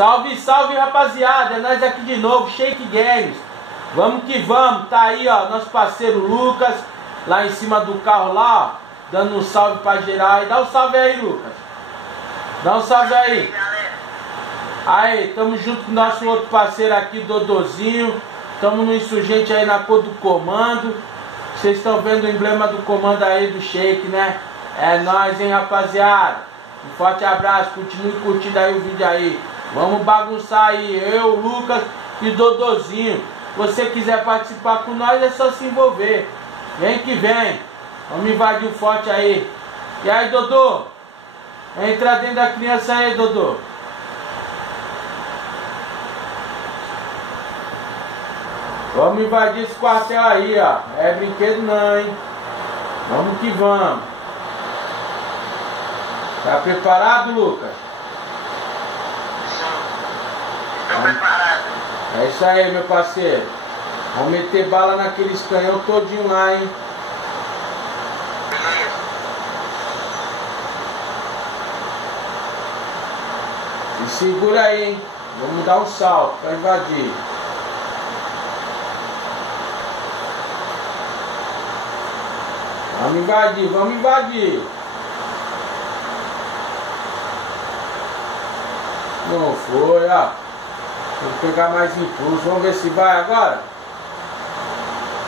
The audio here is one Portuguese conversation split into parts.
Salve, salve, rapaziada, é nós aqui de novo, Shake Games. Vamos que vamos, tá aí, ó, nosso parceiro Lucas, lá em cima do carro lá, ó, dando um salve pra geral. E dá um salve aí, Lucas. Dá um salve aí. Aí, tamo junto com o nosso outro parceiro aqui, Dodozinho. Tamo no insurgente aí na cor do comando. Vocês estão vendo o emblema do comando aí do Shake, né? É nóis, hein, rapaziada. Um forte abraço, continue curtindo aí o vídeo aí. Vamos bagunçar aí, eu, Lucas e Dodozinho. Se você quiser participar com nós, é só se envolver. Vem que vem. Vamos invadir o forte aí. E aí, Dodô? Entra dentro da criança aí, Dodô. Vamos invadir esse quartel aí, ó. É brinquedo não, hein? Vamos que vamos. Tá preparado, Lucas? Estou preparado. É isso aí, meu parceiro. Vamos meter bala naqueles canhão todinho lá, hein? Se segura aí, hein? Vamos dar um salto para invadir. Vamos invadir, vamos invadir. Não foi, ó. Vou pegar mais impulso. Vamos ver se vai agora.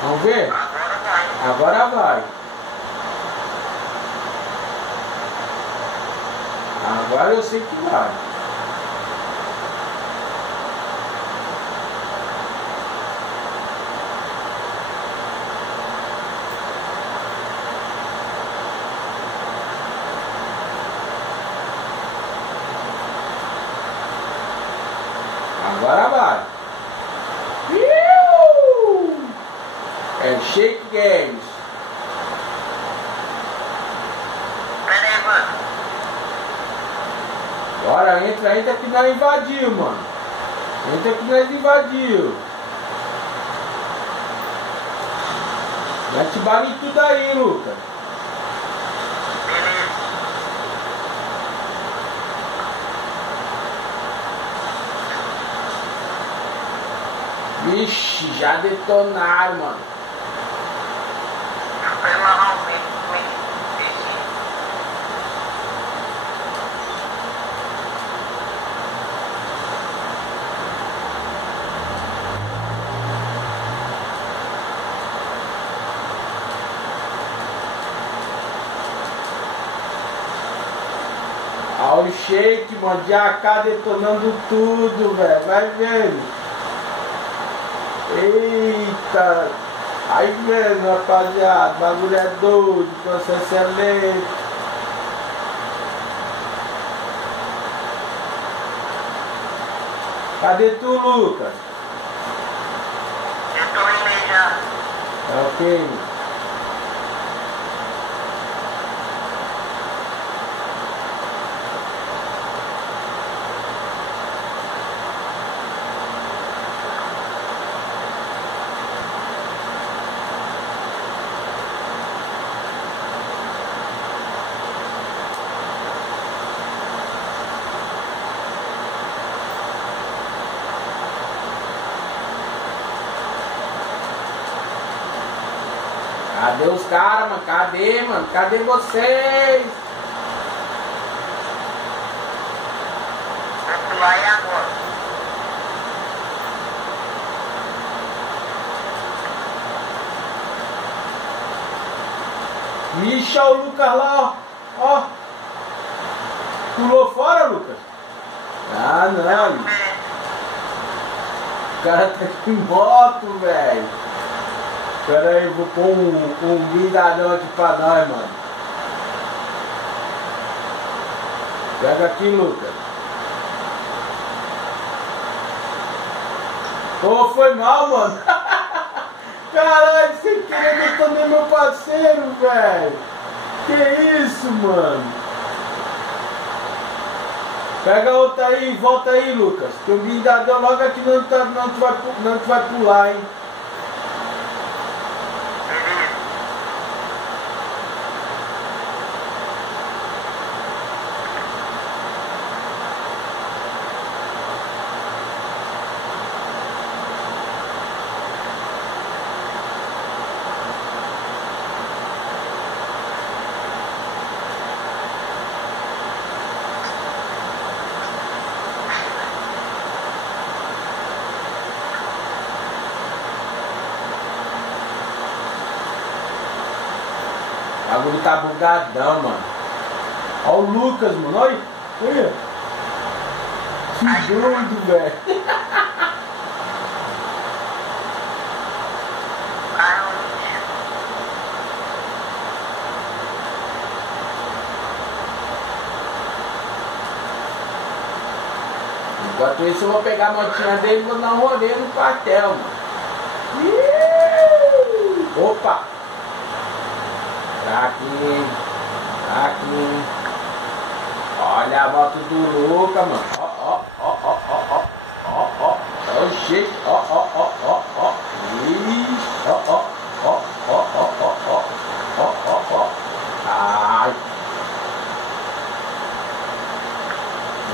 Vamos ver? Agora vai. Agora vai. Agora eu sei que vai. Agora vai. É Shake Games. Pera aí, mano. Bora, entra que nós invadiu, mano. Entra que nós invadiu. Mete bala em tudo aí, Lucas. Beleza. Vixe, já detonaram, mano. Foi lá um vídeo. Olha o Shake, mano, de AK detonando tudo, velho. Vai vendo. Eita! Aí vendo, rapaziada. O bagulho é doido, o processo é lento. Cadê tu, Lucas? Eu tô indo aí já. Tá ok. Cadê os caras, mano? Cadê, mano? Cadê vocês? Vou pular aí agora. Vixe, olha o Lucas lá, ó. Ó. Pulou fora, Lucas? Ah, não. O cara tá de moto, velho. Pera aí, eu vou pôr um blindadão aqui pra nós, mano. Pega aqui, Lucas. Ô, foi mal, mano. Caralho, sem querer que eu tomei meu parceiro, velho. Que isso, mano. Pega outra aí e volta aí, Lucas. Que o blindadão logo aqui não tu vai pular, hein. bagulho tá bugadão, mano. Olha o Lucas, mano. Olha. Olha. Que doido, velho. Enquanto isso, eu vou pegar a motinha dele e vou dar um rolê no quartel, mano. Opa! Tá aqui. Tá aqui. Olha a moto do Luca, mano. Ó, ó, ó, ó, ó, ó. Ó, ó. Ó o jeito. Ó, ó, ó, ó, ó. Ixi. Ó, ó, ó, ó, ó, ó, ó. Ó, ó, ó. Ai.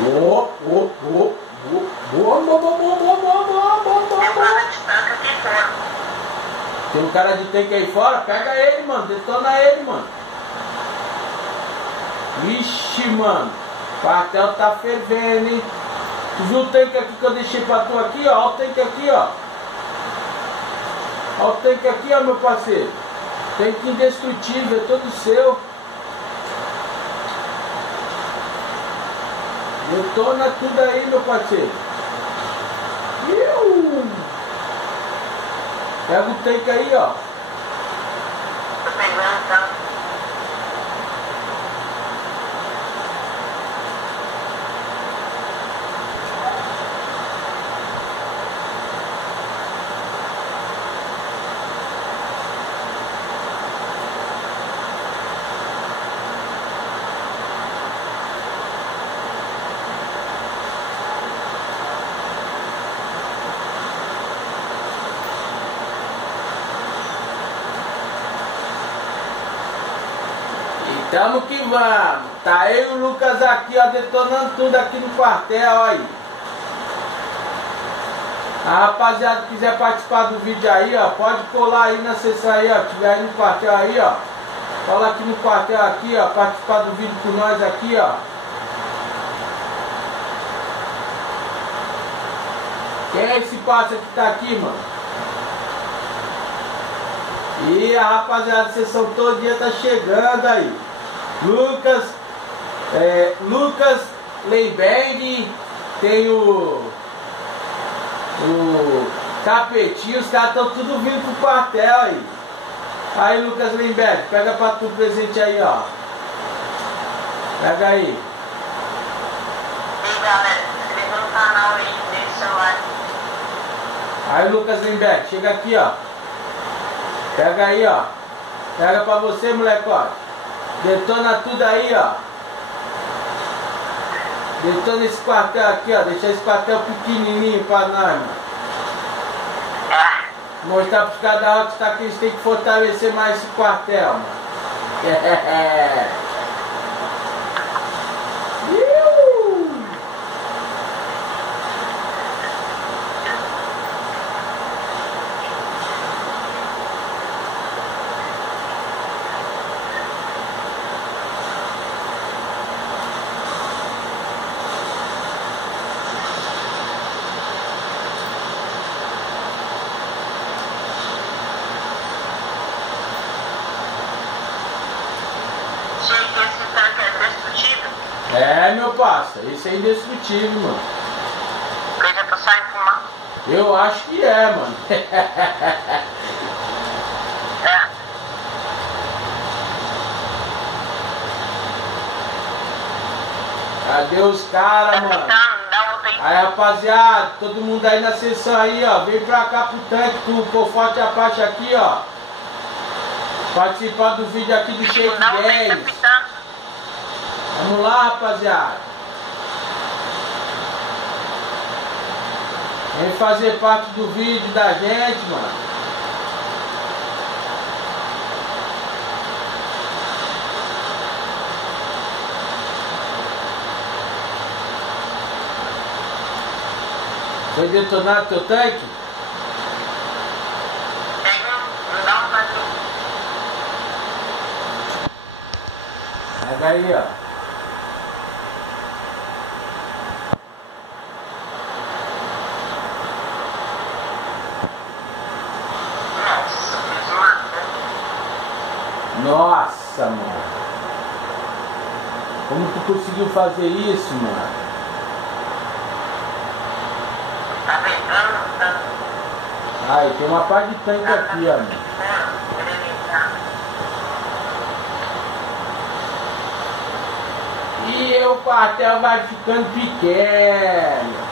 Boa, boa, boa. Boa, boa, boa, boa, boa, boa, boa, boa, boa. Tem um cara de tanque aí fora? Pega ele, mano. Detona ele, mano. Vixe, mano. O quartel tá fervendo, hein? Tu viu o tanque aqui que eu deixei pra tu aqui, ó? Olha o tanque aqui, ó. Olha o tanque aqui, ó, meu parceiro. Tanque indestrutível, é todo seu. Detona tudo aí, meu parceiro. Pega o tanque aí, ó. Tô pegando, tá? Tamo que vamos. Tá eu e o Lucas aqui, ó, detonando tudo aqui no quartel, ó aí. A rapaziada que quiser participar do vídeo aí, ó, pode colar aí na sessão aí, ó. Tiver aí no quartel aí, ó. Cola aqui no quartel aqui, ó. Participar do vídeo com nós aqui, ó. Quem é esse parceiro que tá aqui, mano? E a rapaziada, a sessão todo dia tá chegando aí. Lucas Lemberg, tem o Capetinho, os caras estão tudo vindo pro quartel aí. Aí, Lucas Lemberg, pega pra tu o presente aí, ó. Pega aí. E galera, se inscreva no canal aí, deixa o seu like. Aí, Lucas Lemberg, chega aqui, ó. Pega aí, ó. Pega pra você, moleque, ó. Detona tudo aí, ó. Detona esse quartel aqui, ó. Deixa esse quartel pequenininho pra nós, mano. Mostrar pros caras da Rockstar que eles têm que fortalecer mais esse quartel, mano. É, meu parça, esse é indestrutível, mano. Eu já tô saindo fumar. Eu acho que é, mano. É. Cadê os caras, mano? Dá outra aí. Aí, rapaziada, todo mundo aí na sessão aí, ó. Vem pra cá pro tanque, por forte a parte aqui, ó. Participar do vídeo aqui do Shake Dá outra aí, Games. capitão. Vamos lá, rapaziada. Vem fazer parte do vídeo da gente, mano. Foi detonar teu tanque? Não dá um tanto. Pega aí, ó. Nossa. Nossa, mano. Como tu conseguiu fazer isso, mano? Tá ventando, tá? Aí, tem uma parte de tanque aqui, ó. Mano. E o quartel vai ficando pequeno.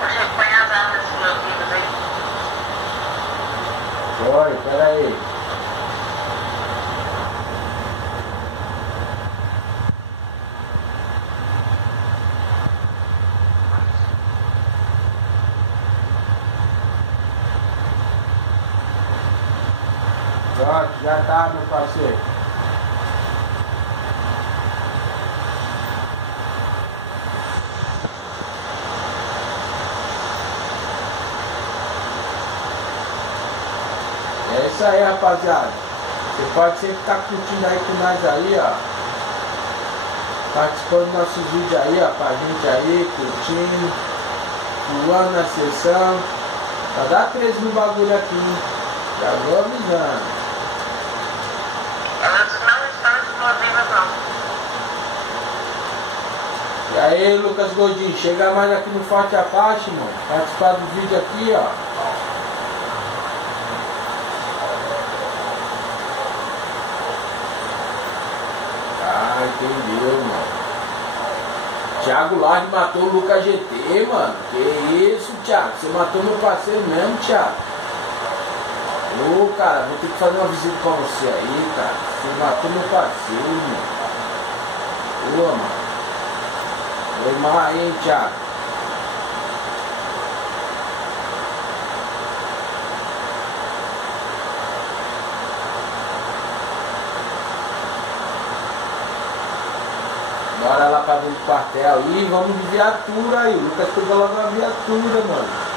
Você põe as armas dos meus filhos aí. Oi, peraí. Pronto, já tá, meu parceiro. É isso aí, rapaziada. Você pode sempre estar curtindo aí com nós aí, ó. Participando dos nossos vídeos aí, ó. Pra gente aí, curtindo. Voando na sessão. Vai dar 13 no bagulho aqui, hein? Já vou avisando. Elas não estão explosivas, não. E aí, Lucas Godinho, chega mais aqui no Forte Apache, mano. Participar do vídeo aqui, ó. Ah, entendeu, mano. Thiago Largue matou o Lucas GT, mano. Que isso, Thiago? Você matou meu parceiro mesmo, Thiago? Ô, cara, vou ter que fazer uma visita com você aí, cara. Você matou meu parceiro, mano. Ô, mano. Foi mal aí, hein, Thiago? Bora lá pra dentro do quartel. Ih, vamos de viatura aí. O Lucas pegou logo uma viatura, mano.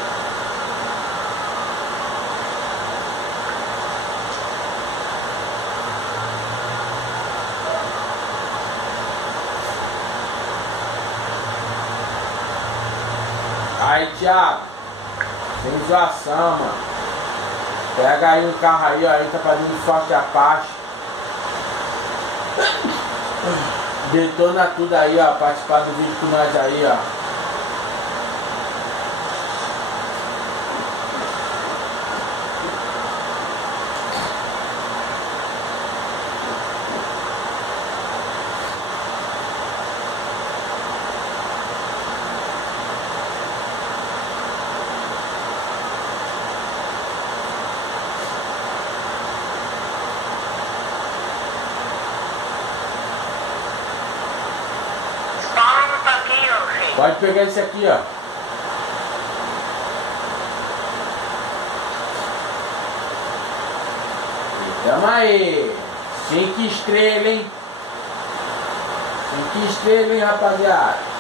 Aí, Thiago, tem zoação, mano. Pega aí um carro aí, ó, entra pra dentro do Forte Apache. Detona tudo aí, ó, participar do vídeo com nós aí, ó. Pode pegar esse aqui, ó. Tamo aí. 5 estrelas, hein? 5 estrelas, hein, rapaziada?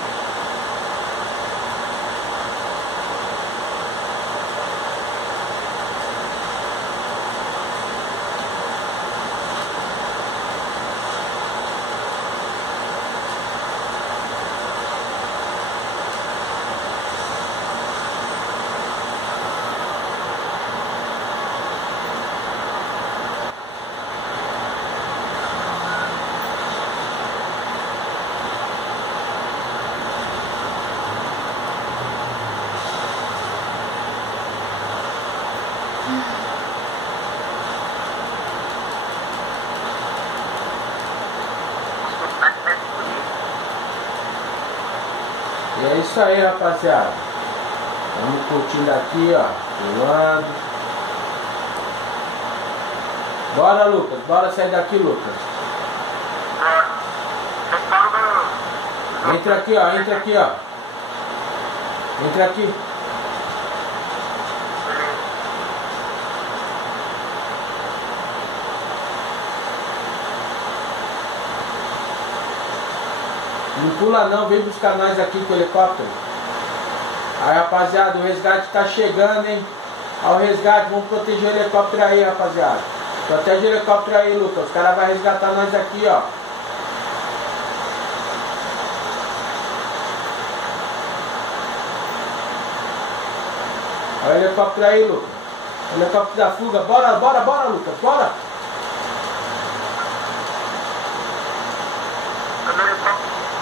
E é isso aí, rapaziada. Vamos curtindo aqui, ó. Pulando. Bora, Lucas. Bora sair daqui, Lucas. Entra aqui, ó. Entra aqui, ó. Entra aqui. Não pula não, vem buscar nós aqui com o helicóptero. Aí, rapaziada, o resgate tá chegando, hein? Ó, o resgate, vamos proteger o helicóptero aí, rapaziada. Protege o helicóptero aí, Lucas. Os caras vão resgatar nós aqui, ó. Olha o helicóptero aí, Lucas. O helicóptero da fuga. Bora, bora, bora, Lucas. Bora.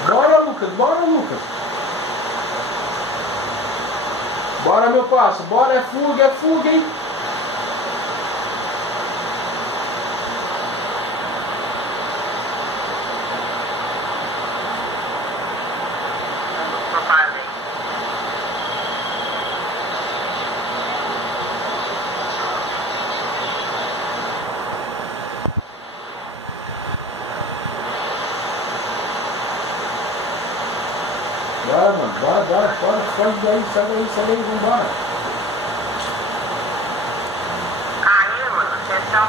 Bora, Lucas. Bora, Lucas. Bora, meu parça. Bora, é fuga, hein? Bora, mano, bora, foge daí, sai daí, vambora. Aí, mano, vocês são...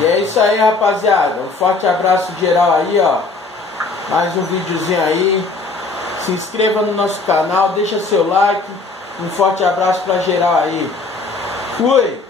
E é isso aí, rapaziada. Um forte abraço geral aí, ó. Mais um videozinho aí. Se inscreva no nosso canal, deixa seu like. Um forte abraço pra geral aí. Fui!